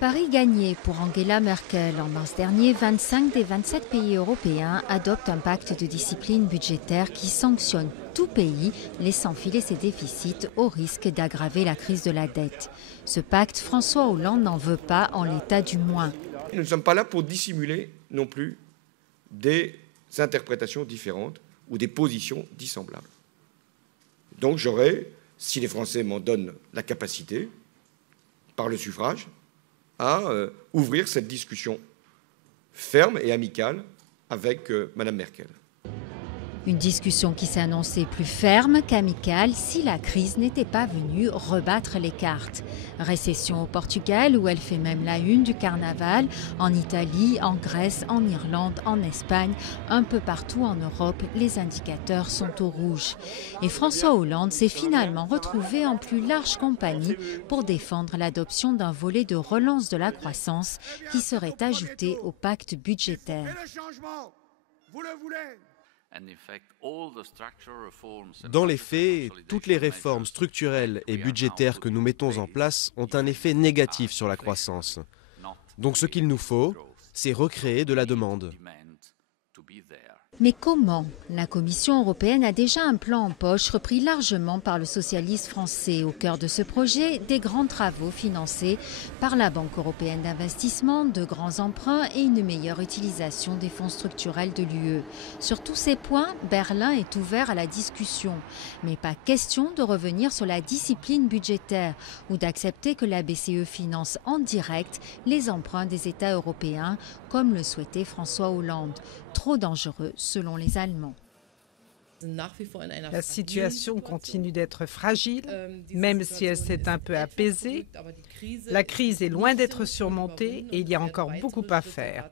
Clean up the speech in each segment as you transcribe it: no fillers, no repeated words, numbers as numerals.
Pari gagné pour Angela Merkel. En mars dernier, 25 des 27 pays européens adoptent un pacte de discipline budgétaire qui sanctionne tout pays, laissant filer ses déficits au risque d'aggraver la crise de la dette. Ce pacte, François Hollande n'en veut pas, en l'état du moins. Nous ne sommes pas là pour dissimuler non plus des interprétations différentes ou des positions dissemblables. Donc j'aurai, si les Français m'en donnent la capacité, par le suffrage, à ouvrir cette discussion ferme et amicale avec Mme Merkel. Une discussion qui s'est annoncée plus ferme qu'amicale si la crise n'était pas venue rebattre les cartes. Récession au Portugal, où elle fait même la une du carnaval, en Italie, en Grèce, en Irlande, en Espagne, un peu partout en Europe, les indicateurs sont au rouge. Et François Hollande s'est finalement retrouvé en plus large compagnie pour défendre l'adoption d'un volet de relance de la croissance qui serait ajouté au pacte budgétaire. Dans les faits, toutes les réformes structurelles et budgétaires que nous mettons en place ont un effet négatif sur la croissance. Donc ce qu'il nous faut, c'est recréer de la demande. Mais comment? La Commission européenne a déjà un plan en poche repris largement par le socialiste français. Au cœur de ce projet, des grands travaux financés par la Banque européenne d'investissement, de grands emprunts et une meilleure utilisation des fonds structurels de l'UE. Sur tous ces points, Berlin est ouvert à la discussion. Mais pas question de revenir sur la discipline budgétaire ou d'accepter que la BCE finance en direct les emprunts des États européens, comme le souhaitait François Hollande. Trop dangereux selon les Allemands. La situation continue d'être fragile, même si elle s'est un peu apaisée. La crise est loin d'être surmontée et il y a encore beaucoup à faire.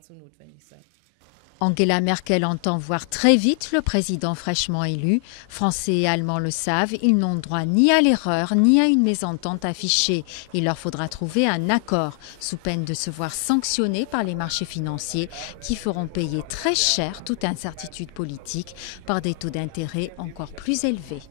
Angela Merkel entend voir très vite le président fraîchement élu. Français et Allemands le savent, ils n'ont droit ni à l'erreur ni à une mésentente affichée. Il leur faudra trouver un accord, sous peine de se voir sanctionnés par les marchés financiers qui feront payer très cher toute incertitude politique par des taux d'intérêt encore plus élevés.